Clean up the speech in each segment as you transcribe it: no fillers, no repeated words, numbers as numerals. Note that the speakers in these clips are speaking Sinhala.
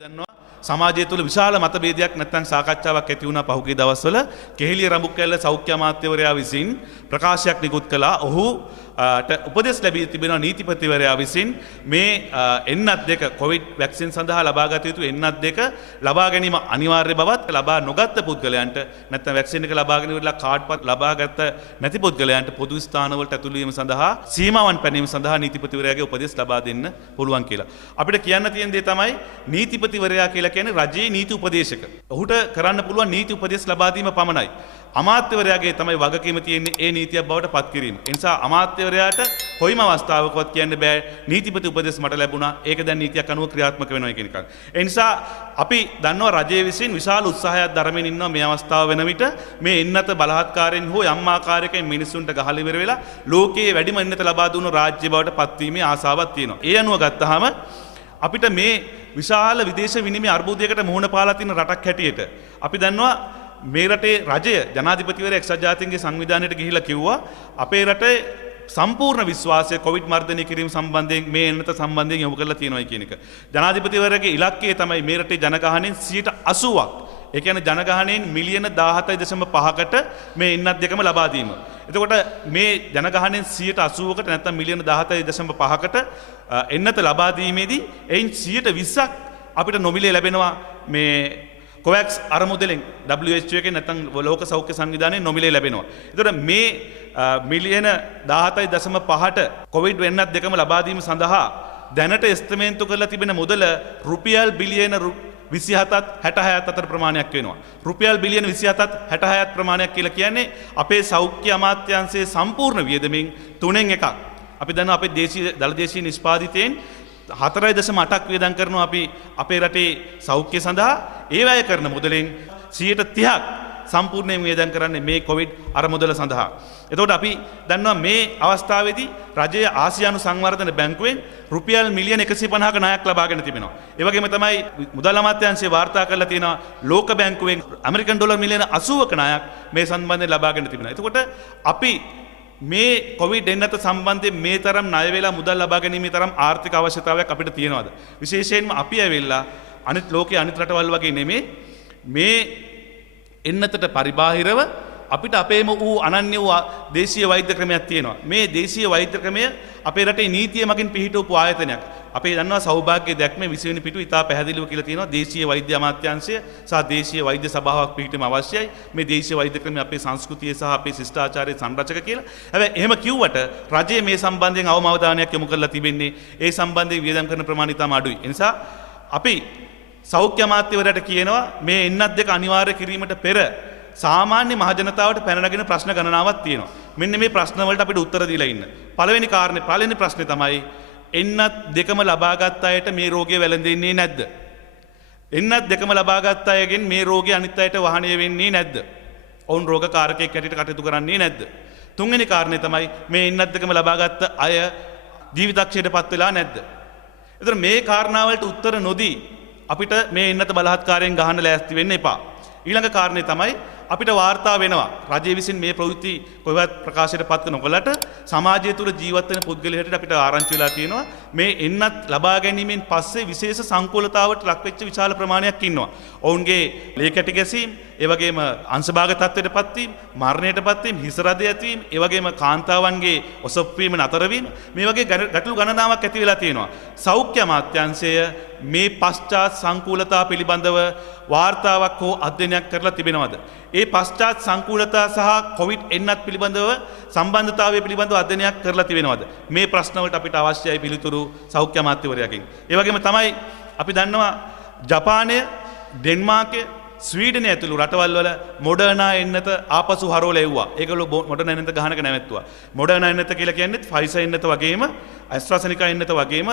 දන්නවා සමාජය තුළ විශාල මතභේදයක් නැත්නම් සාකච්ඡාවක් ඇති වුණා පහුගිය දවස්වල කෙහෙලිය රඹුකැල්ල සෞඛ්‍ය අමාත්‍යවරයා විසින් ප්‍රකාශයක් නිකුත් කළා. ඔහු උපදෙස් ලැබී තිබෙනවා නීතිපතිවරයා විසින් මේ එන්නත් දෙක කොවිඩ් වැක්සින් සඳහා ලබාගත යුතු එන්නත් දෙක ලබා ගැනීම අනිවාර්ය බවත් ලබා නොගත් පුද්ගලයන්ට නැත්නම් වැක්සින් එක ලබාගෙන ඉවරලා කාඩ්පත් ලබාගත් නැති පුද්ගලයන්ට පොදු ස්ථානවලට ඇතුළු වීම සඳහා සීමාවන් පැනීම සඳහා නීතිපතිවරයාගේ උපදෙස් ලබා දෙන්න පුළුවන් කියලා. අපිට කියන්න තියෙන දේ තමයි නීතිපතිවරයා කියලා කියන්නේ රජයේ නීති උපදේශක. ඔහුට කරන්න පුළුවන් නීති උපදෙස් ලබා දීම පමණයි. අමාත්‍යවරයාගේ තමයි වගකීම තියෙන්නේ ඒ නීතියක් බවට පත් කිරීම. ඒ නිසා අමාත්‍යවරයාට කොයිම අවස්ථාවකවත් කියන්න බෑ නීතිපති උපදෙස් මට ලැබුණා. ඒක දැන් නීතියක් අනුව ක්‍රියාත්මක වෙනවා කියන එක. ඒ නිසා අපි දන්නවා රජයේ විසින් විශාල උත්සාහයක් දරමින් ඉන්නවා මේ අවස්ථාව වෙන විට මේ එන්නත බලහත්කාරයෙන් හෝ යම් ආකාරයකින් මිනිසුන්ට ගහලා ඉවර වෙලා ලෝකයේ වැඩිම එන්නත ලබා දුණු රාජ්‍ය බවට පත්වීමේ ආසාවක් තියෙනවා. ඒ අනුව ගත්තාම අපිට මේ විශාල විදේශ විනිමය අර්බුදයකට මුහුණ පාලා තියෙන රටක් හැටියට අපි දන්නවා මේ රටේ රජය ජනාධිපතිවරයා එක්සත් ජාතීන්ගේ සංවිධානයට ගිහිලා කිව්වා අපේ රටේ සම්පූර්ණ විශ්වාසය කොවිඩ් මර්ධනය කිරීම සම්බන්ධයෙන් මේ එන්නත සම්බන්ධයෙන් යොමු කරලා තියෙනවා කියන එක. ජනාධිපතිවරයාගේ ඉලක්කය තමයි මේ රටේ ජනගහනයෙන් 80%ක් ඒ කියන්නේ ජනගහනයෙන් මිලියන 17.5කට මේ එන්නත් දෙකම ලබා දීම. එතකොට මේ ජනගහනයෙන් 80%කට නැත්නම් මිලියන 17.5කට එන්නත ලබා දීමේදී එයින් 20%ක් අපිට නොමිලේ ලැබෙනවා මේ කොවැක්ස් අරමුදලෙන් WHO එකෙන් නැත්නම් ලෝක සෞඛ්‍ය සංවිධානයෙන් නොමිලේ ලැබෙනවා. එතකොට මේ මිලියන 17.5ට කොවිඩ් එන්නත් දෙකම ලබා දීම සඳහා දැනට එස්ටිමේට් කරලා තිබෙන මුදල රුපියල් බිලියන 27ත් 66ත් අතර ප්‍රමාණයක් වෙනවා. රුපියල් බිලියන 27ත් 66ත් ප්‍රමාණයක් කියලා කියන්නේ අපේ සෞඛ්‍ය අමාත්‍යාංශයේ සම්පූර්ණ වියදමින් 3න් එකක්. අපි දන්නවා අපේ දේශීය දළදේශීය නිෂ්පාදිතයෙන් 4.8ක් වියදම් කරනවා අපි අපේ රටේ සෞඛ්‍ය සඳහා. ඒ වැය කරන මුදලෙන් 30ක් සම්පූර්ණයෙන් වියදම් කරන්නේ මේ කොවිඩ් අරමුදල සඳහා. එතකොට අපි දන්නවා මේ අවස්ථාවේදී රජයේ ආසියානු සංවර්ධන බැංකුවෙන් රුපියල් මිලියන 150ක ණයක් ලබාගෙන තිබෙනවා. ඒ වගේම තමයි මුදල් අමාත්‍යාංශය වාර්තා කරලා තියෙනවා ලෝක බැංකුවෙන් ඇමරිකන් ඩොලර් මිලියන 80ක ණයක් මේ සම්බන්ධයෙන් ලබාගෙන තිබෙනවා. එතකොට අපි මේ කොවිඩ් එන්නත සම්බන්ධයෙන් මේ තරම් ණය වේලා මුදල් ලබා ගැනීමේ තරම් ආර්ථික අවශ්‍යතාවයක් අපිට තියෙනවද? විශේෂයෙන්ම අපි ඇවිල්ලා අනිත් ලෝකයේ අනිත් රටවල් වගේ නෙමේ මේ එන්නතට පරිබාහිරව අපිට අපේම වූ අනන්‍ය වූ දේශීය වෛද්‍ය ක්‍රමයක් තියෙනවා. මේ දේශීය වෛද්‍ය ක්‍රමය අපේ රටේ නීතිය මගින් පිහිටවපු ආයතනයක්. අපි දන්නවා සෞභාග්‍ය දැක්මේ 20 වෙනි පිටු ඉතා පැහැදිලිව කියලා තියෙනවා දේශීය වෛද්‍ය අමාත්‍යාංශය සහ දේශීය වෛද්‍ය සභාවක් පිහිටීම අවශ්‍යයි. මේ දේශීය වෛද්‍ය ක්‍රමය අපේ සංස්කෘතිය සහ අපේ ශිෂ්ටාචාරයේ සංරචක කියලා. හැබැයි එහෙම කිව්වට රජය මේ සම්බන්ධයෙන් අවම අවධානයක් යොමු කරලා තිබෙන්නේ ඒ සම්බන්ධයෙන් වියදම් කරන ප්‍රමාණය ඉතාම අඩුයි. ඒ නිසා අපි සෞඛ්‍ය අමාත්‍යවරයාට කියනවා මේ එන්නත් දෙක අනිවාර්ය කිරීමට පෙර සාමාන්‍ය මහජනතාවට පැන නගින ප්‍රශ්න ගණනාවක් තියෙනවා. මෙන්න මේ ප්‍රශ්න වලට අපිට උත්තර දීලා ඉන්න. පළවෙනි ප්‍රශ්නේ තමයි එන්නත් දෙකම ලබාගත් අයට මේ රෝගය වැළඳෙන්නේ නැද්ද? එන්නත් දෙකම ලබාගත් අයගෙන් මේ රෝගය අනිත් අයට වහණය වෙන්නේ නැද්ද? ඔවුන් රෝගකාරකයෙක් හැටියට කටයුතු කරන්නේ නැද්ද? තුන්වෙනි කාරණේ තමයි මේ එන්නත් දෙකම ලබාගත් අය ජීවිතක්ෂයට පත් වෙලා නැද්ද? ඒතර මේ කාරණාවලට උත්තර නොදී අපිට මේ එන්නත බලහත්කාරයෙන් ගහන්න ලෑස්ති වෙන්න එපා. ඊළඟ කාරණේ තමයි අපිට වාර්තා වෙනවා රජය විසින් මේ ප්‍රවෘත්ති කොයිවත් ප්‍රකාශයට පත් නොකළට සමාජය තුළ ජීවත් වෙන පුද්ගලයෝ හැටියට අපිට ආරංචි වෙලා තියෙනවා මේ එන්නත් ලබා ගැනීමෙන් පස්සේ විශේෂ සංකූලතාවට ලක් වෙච්ච විශාල ප්‍රමාණයක් ඉන්නවා. ඔවුන්ගේ ලේ කැටි ගැසීම්, ඒ වගේම අංශභාග තත්ත්වයට පත්වීම, මරණයට පත්වීම, හිස රද ඇතිවීම, ඒ වගේම කාන්තාවන්ගේ ඔසප්පීම නතර වීම මේ වගේ ගැටලු ගණනාවක් ඇති වෙලා තියෙනවා. සෞඛ්‍ය අමාත්‍යාංශය මේ පශ්චාත් සංකූලතා පිළිබඳව වාර්තාවක් හෝ අධ්‍යයනයක් කරලා තිබෙනවද? ඒ පශ්චාත් සංකූලතා සහ කොවිඩ් එන්නත් පිළිබඳව සම්බන්ධතාවය පිළිබඳව අධ්‍යයනයක් කරලා තිබෙනවද? මේ ප්‍රශ්නවලට අපිට අවශ්‍යයි පිළිතුරු සෞඛ්‍ය අමාත්‍යවරයාගෙන්. ඒ වගේම තමයි අපි දන්නවා ජපානය, ඩෙන්මාර්කය, ස්වීඩනය ඇතුළු රටවල් වල මොඩර්නා එන්නත ආපසු හරවලා එව්වා. ඒගොල්ලෝ මොඩර්නා එන්නත ගහනක නැවැත්තුවා. මොඩර්නා එන්නත කියලා කියන්නේ ෆයිසර් එන්නත වගේම ඇස්ට්‍රාසෙනිකා එන්නත වගේම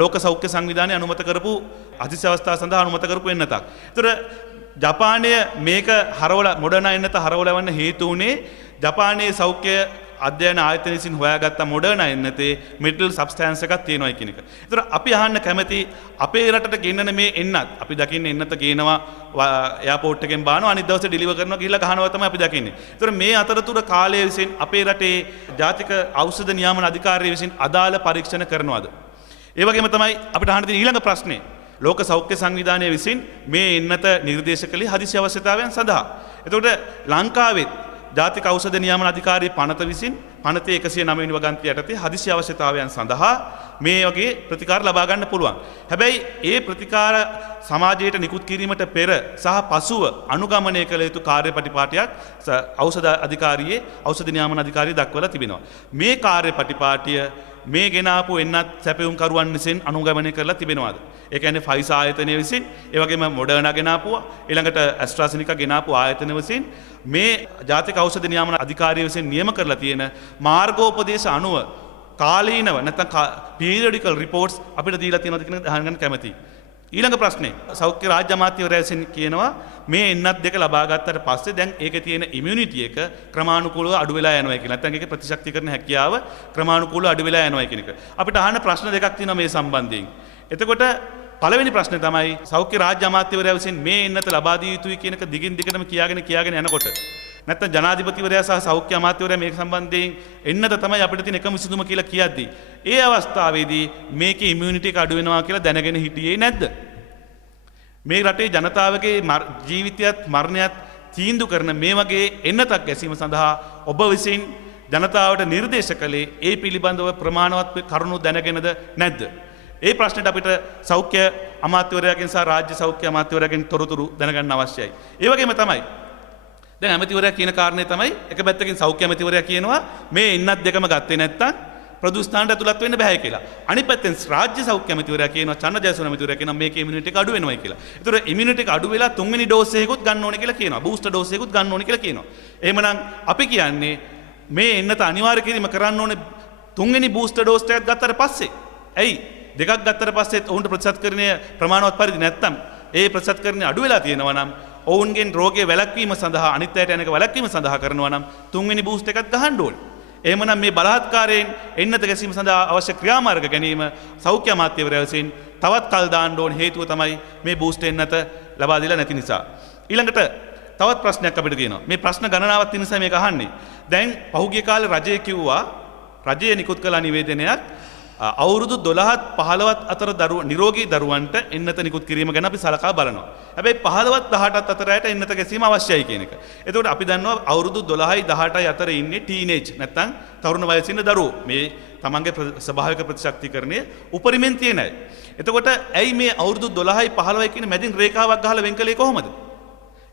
ලෝක සෞඛ්‍ය සංවිධානය අනුමත කරපු අතිශය අවස්ථා සඳහා අනුමත කරපු එන්නතක්. ඒතර ජපානය මේක හරවලා මොඩර්නා එන්නත හරවලා වන්න හේතු වුණේ ජපානයේ සෞඛ්‍ය අධ්‍යයන ආයතන විසින් හොයාගත්ත මොඩර්නා එන්නතේ මෙටල් සබ්ස්ටැන්ස් එකක් තියෙනවා කියන එක. ඒතර අපි අහන්න කැමති අපේ රටට ගෙන්නන මේ එන්නත් අපි දකින්නේ එන්නත ගේනවා එයාපෝට් එකෙන් බානවා අනිත් දවසේ ඩිලිවර් කරනවා ගිහිල්ලා ගහනවා තමයි අපි දකින්නේ. ඒතර මේ අතරතුර කාලය විසින් අපේ රටේ ජාතික ඖෂධ නියාමන අධිකාරිය විසින් අදාළ පරීක්ෂණ කරනවාද? ඒ වගේම තමයි අපිට අහන්න තියෙන ඊළඟ ප්‍රශ්නේ ලෝක සෞඛ්‍ය සංවිධානය විසින් මේ එන්නත නිර්දේශ කළේ හදිසි අවශ්‍යතාවයන් සඳහා. එතකොට ලංකාවෙත් ජාතික ඖෂධ නියාමන අධිකාරී පනත විසින් පනතේ 109 වෙනි වගන්තිය යටතේ හදිසි අවශ්‍යතාවයන් සඳහා මේ වගේ ප්‍රතිකාර ලබා ගන්න පුළුවන්. හැබැයි ඒ ප්‍රතිකාර සමාජයට නිකුත් කිරීමට පෙර සහ පසුව අනුගමනය කළ යුතු කාර්යපටිපාටියක් ඖෂධ අධිකාරියේ ඖෂධ නියාමන අධිකාරිය දක්වලා තිබෙනවා. මේ කාර්යපටිපාටිය මේ ගෙනාපු එන්නත් සැපයුම්කරුවන් විසින් අනුගමනය කරලා තිබෙනවාද? ඒ කියන්නේ ෆයිසර් ආයතනය විසින්, ඒ වගේම මොඩර්නා ගෙනාපුවා, ඊළඟට ඇස්ට්‍රාසෙනිකා ගෙනාපු ආයතන විසින් මේ ජාතික ඖෂධ නියාමන අධිකාරිය විසින් නියම කරලා තියෙන මාර්ගෝපදේශ අනුව කාලීනව නැත්නම් පීරියඩිකල් රිපෝට්ස් අපිට දීලා තියෙනවද කියන දහන කැමතියි. ඊළඟ ප්‍රශ්නේ සෞඛ්‍ය රාජ්‍ය අමාත්‍යවරයා විසින් කියනවා මේ එන්නත් දෙක ලබා ගත්තට පස්සේ දැන් ඒකේ තියෙන ඉමුනිටි එක ක්‍රමානුකූලව අඩු වෙලා යනවා කියලා. නැත්නම් ඒකේ ප්‍රතිශක්තිකරණ හැකියාව ක්‍රමානුකූලව අඩු වෙලා යනවා කියන එක. අපිට අහන්න ප්‍රශ්න දෙකක් තියෙනවා මේ සම්බන්ධයෙන්. එතකොට පළවෙනි ප්‍රශ්නේ තමයි සෞඛ්‍ය රාජ්‍ය අමාත්‍යවරයා විසින් මේ එන්නත ලබා දිය යුතුයි කියන එක දිගින් දිගටම කියාගෙන යනකොට නැත්නම් ජනාධිපතිවරයා සහ සෞඛ්‍ය අමාත්‍යවරයා මේක සම්බන්ධයෙන් එන්නත තමයි අපිට තියෙන එකම විසඳුම කියලා කියද්දී ඒ අවස්ථාවේදී මේකේ ඉමුනිටි එක අඩු වෙනවා කියලා දැනගෙන හිටියේ නැද්ද? මේ රටේ ජනතාවගේ ජීවිතයත් මරණයත් තීන්දුව කරන මේ වගේ එන්නතක් ගැසීම සඳහා ඔබ විසින් ජනතාවට නිර්දේශ කළේ ඒ පිළිබඳව ප්‍රමාණවත් කරුණු දැනගෙනද නැද්ද? ඒ ප්‍රශ්නෙට අපිට සෞඛ්‍ය අමාත්‍යවරයාගෙන් සහ රාජ්‍ය සෞඛ්‍ය අමාත්‍යවරයාගෙන් තොරතුරු දැනගන්න අවශ්‍යයි. ඒ වගේම තමයි දැන් ඇමතිවරයා කියන කාරණේ තමයි එක පැත්තකින් සෞඛ්‍ය ඇමතිවරයා කියනවා මේ එන්නත් දෙකම ගත්තේ නැත්තම් ප්‍රදූෂණයට ඇතුළත් වෙන්න බෑ කියලා. අනිත් පැත්තෙන් රාජ්‍ය සෞඛ්‍ය ඇමතිවරයා කියනවා චන්න ජයසූරිය ඇමතිවරයා කියනවා මේකේ ඉමුනිටි එක අඩු වෙනවා කියලා. ඒතර ඉමුනිටි එක අඩු වෙලා තුන්වෙනි ඩෝස් එකකුත් ගන්න ඕනේ කියලා කියනවා. බූස්ටර් ඩෝස් එකකුත් ගන්න ඕනේ කියලා කියනවා. එහෙමනම් අපි කියන්නේ මේ එන්නත අනිවාර්ය කිරීම කරන්න ඕනේ තුන්වෙනි බූස්ටර් ඩෝස් එකක් ගත්තට පස්සේ. ඇයි? දෙකක් ගත්තට පස්සෙත් ඔවුන්ට ප්‍රතිශතකරණය ප්‍රමාණවත් පරිදි නැත්තම් ඒ ප්‍රතිශතකරණය අඩු වෙලා තියෙනවා නම් ඔවුන්ගෙන් රෝගය වැළැක්වීම සඳහා අනිත් අයට යන එක වැළැක්වීම සඳහා කරනවා නම් තුන්වෙනි බූස්ට් එකක් ගහන්න ඕනේ. එහෙමනම් මේ බලහත්කාරයෙන් එන්නත ගැසීම සඳහා අවශ්‍ය ක්‍රියාමාර්ග ගැනීම සෞඛ්‍ය අමාත්‍යවරයා විසින් තවත් කල් දාන්න ඕන හේතුව තමයි මේ බූස්ට් එන්නත ලබා දීලා නැති නිසා. ඊළඟට තවත් ප්‍රශ්නයක් අපිට තියෙනවා. මේ ප්‍රශ්න ගණනාවක් තියෙන නිසා මේක අහන්නේ. දැන් පහුගිය කාලේ රජය කිව්වා රජය නිකුත් කළ නිවේදනයක් අවුරුදු 12ත් 15ත් අතර නිරෝගී දරුවන්ට එන්නත නිකුත් කිරීම ගැන අපි සලකා බලනවා. හැබැයි 15ත් 18ත් අතර අයට එන්නත ගැසීම අවශ්‍යයි කියන එක. එතකොට අපි දන්නවා අවුරුදු 12යි 18යි අතර ඉන්නේ ටීනේජ් නැත්නම් තරුණ වයසේ ඉන්න දරුවෝ. මේ තමන්ගේ ස්වභාවික ප්‍රතිශක්තිකරණය උපරිමෙන් තියෙන අය. එතකොට ඇයි මේ අවුරුදු 12යි 15යි කියන මැදින් රේඛාවක් ගහලා වෙන් කළේ කොහොමද?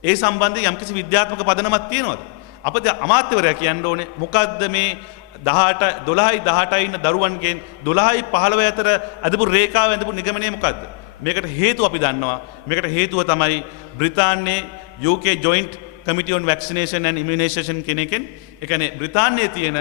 ඒ සම්බන්ධයෙන් යම්කිසි විද්‍යාත්මක පදනමක් තියෙනවද? අපිට අමාත්‍යවරයා කියන්න ඕනේ මොකද්ද මේ 12යි 18යි ඉන්න දරුවන්ගෙන් 12යි 15 අතර අදපු රේඛාව ඇඳපු නිගමනය මොකද්ද? මේකට හේතුව අපි දන්නවා. මේකට හේතුව තමයි බ්‍රිතාන්‍යයේ UK Joint Committee on Vaccination and Immunization කියන එකෙන් ඒ කියන්නේ බ්‍රිතාන්‍යයේ තියෙන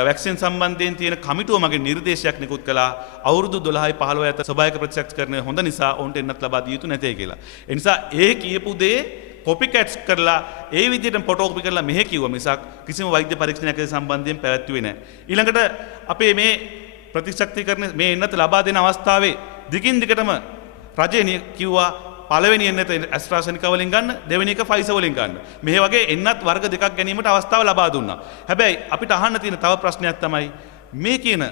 වැක්සින් සම්බන්ධයෙන් තියෙන කමිටුව මගේ නිර්දේශයක් නිකුත් කළා අවුරුදු 12යි 15 අතර ස්වභාවික ප්‍රතිශක්තිකරණය හොඳ නිසා ඔවුන්ට එන්නත් ලබා දිය යුතු නැtei කියලා. ඒ නිසා ඒ කියපු දේ කොපි කැට්ස් කරලා ඒ විදිහට ෆොටෝකොපි කරලා මෙහෙ කිව්වා මිසක් කිසිම වෛද්‍ය පරීක්ෂණයක සම්බන්ධයෙන් පැවැත්වුවේ නැහැ. ඊළඟට අපේ මේ ප්‍රතිශක්තිකරණ මේ එන්නත ලබා දෙන අවස්ථාවේ දිගින් දිගටම රජය කිව්වා පළවෙනි එන්නත ඇස්ට්‍රාසෙනිකා වලින් ගන්න, දෙවෙනි එක ෆයිසර් වලින් ගන්න. මෙහෙ වගේ එන්නත් වර්ග දෙකක් ගැනීමට අවස්ථාව ලබා දුන්නා. හැබැයි අපිට අහන්න තියෙන තව ප්‍රශ්නයක් තමයි මේ කියන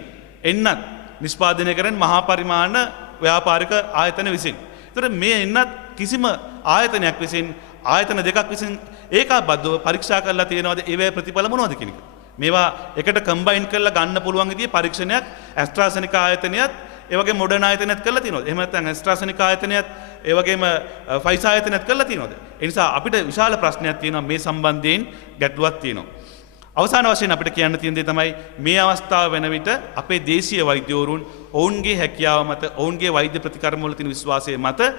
එන්නත් නිෂ්පාදනය කරන මහා පරිමාණ ව්‍යාපාරික ආයතන විසින්. ඒතර මේ එන්නත් කිසිම ආයතනයක් විසින් ආයතන දෙකක් විසින් ඒකාබද්ධව පරීක්ෂා කරලා තියෙනවද ඒවැ ප්‍රතිඵල මොනවද කියන එක. මේවා එකට කම්බයින් කරලා ගන්න පුළුවන් විදිහේ පරීක්ෂණයක් ඇස්ට්‍රාසෙනිකා ආයතනයත් ඒ වගේම මොඩර්නා ආයතනයත් කරලා තියෙනවද? එහෙම නැත්නම් ඇස්ට්‍රාසෙනිකා ආයතනයත් ඒ වගේම ෆයිසර් ආයතනයත් කරලා තියෙනවද? ඒ නිසා අපිට විශාල ප්‍රශ්නයක් තියෙනවා මේ සම්බන්ධයෙන් ගැටලුවක් තියෙනවා. අවසාන වශයෙන් අපිට කියන්න තියෙන දේ තමයි මේ අවස්ථාව වෙන විට අපේ දේශීය වෛද්‍යවරුන් ඔවුන්ගේ හැකියාව මත ඔවුන්ගේ වෛද්‍ය ප්‍රතිකර්ම වල තියෙන විශ්වාසය මත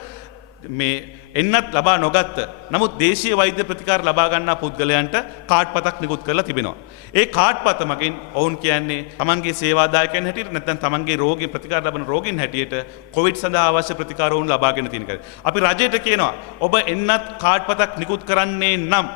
මේ එන්නත් ලබා නොගත්ත නමුත් දේශීය වෛද්‍ය ප්‍රතිකාර ලබා ගන්නා පුද්ගලයන්ට කාඩ් පතක් නිකුත් කරලා තිබෙනවා. ඒ කාඩ් පත මගින් ඔවුන් කියන්නේ තමන්ගේ සේවාදායකයන් හැටියට නැත්නම් තමන්ගේ රෝගී ප්‍රතිකාර ලබන රෝගීන් හැටියට කොවිඩ් සඳහා අවශ්‍ය ප්‍රතිකාර වුන් ලබාගෙන තියෙන එක. අපි රජයට කියනවා ඔබ එන්නත් කාඩ් පතක් නිකුත් කරන්නේ නම්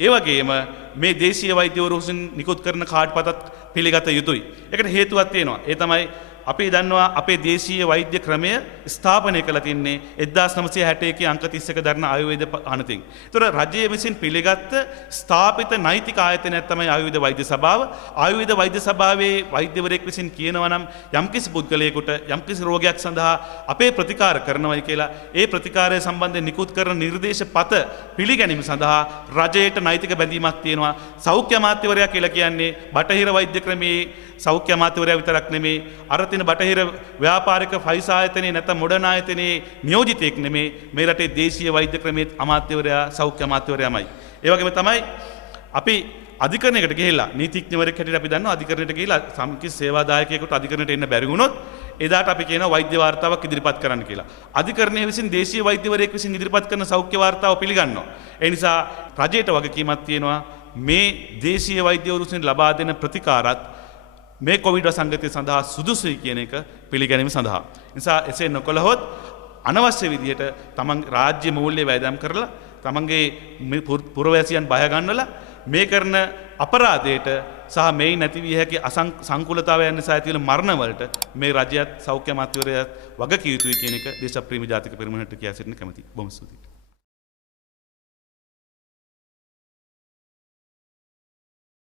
ඒ වගේම මේ දේශීය වෛද්‍යවරු විසින් නිකුත් කරන කාඩ් පතත් පිළිගත යුතුයි. ඒකට හේතුවක් තියෙනවා. ඒ තමයි අපි දන්නවා අපේ දේශීය වෛද්‍ය ක්‍රමය ස්ථාපනය කළ තින්නේ 1961 අංක 31 දරන ආයුර්වේද අනතින්. ඒතර රජය විසින් පිළිගත්ත ස්ථාපිත නෛතික ආයතනයක් තමයි ආයුර්වේද වෛද්‍ය සභාව. ආයුර්වේද වෛද්‍ය සභාවේ වෛද්‍යවරයෙක් විසින් කියනවා නම් යම්කිසි පුද්ගලයෙකුට යම්කිසි රෝගයක් සඳහා අපේ ප්‍රතිකාර කරනවායි කියලා ඒ ප්‍රතිකාරය සම්බන්ධයෙන් නිකුත් කරන නිර්දේශ පත පිළිගැනීම සඳහා රජයට නෛතික බැඳීමක් තියෙනවා. සෞඛ්‍ය අමාත්‍යවරයා කියලා කියන්නේ බටහිර වෛද්‍ය ක්‍රමයේ සෞඛ්‍ය අමාත්‍යවරයා විතරක් නෙමේ අර තින බටහිර ව්‍යාපාරික ෆයිස් ආයතනයේ නැත්නම් මොඩර්න් ආයතනයේ නියෝජිතයෙක් නෙමේ මේ රටේ දේශීය වෛද්‍ය ක්‍රමයේ අමාත්‍යවරයා සෞඛ්‍ය අමාත්‍යවරයාමයි. ඒ වගේම තමයි අපි අධිකරණයකට ගිහිල්ලා නීතිඥවරයෙක් හැටියට අපි දන්නවා අධිකරණයට ගිහිල්ලා සම්කිස් සේවාදායකයෙකුට අධිකරණයට එන්න බැරි වුණොත් එදාට අපි කියනවා වෛද්‍ය වාර්තාවක් ඉදිරිපත් කරන්න කියලා. අධිකරණය විසින් දේශීය වෛද්‍යවරයෙක් විසින් ඉදිරිපත් කරන සෞඛ්‍ය වාර්තාව පිළිගන්නවා. ඒ නිසා රජයට වගකීමක් තියෙනවා මේ දේශීය වෛද්‍යවරු විසින් ලබා දෙන ප්‍රතිකාරات මේ කොවිඩ් සංගතය සඳහා සුදුසුයි කියන එක පිළිගැනීම සඳහා. නිසා එසේ නොකළහොත් අනවශ්‍ය විදිහට තමන් රාජ්‍ය මූල්‍ය වැයදම් කරලා තමන්ගේ පුරවැසියන් බය ගන්නලා මේ කරන අපරාධයට සහ මේ නැති විය හැකි සංකුලතාවයන් නිසා ඇතිවන මරණ වලට මේ රජයත් සෞඛ්‍ය අමාත්‍යවරයාත් වගකිය යුතුයි කියන එක දේශප්‍රේමී ජාතික පෙරමුණට කියා සිටින කැමැති. බොහොම ස්තුතියි.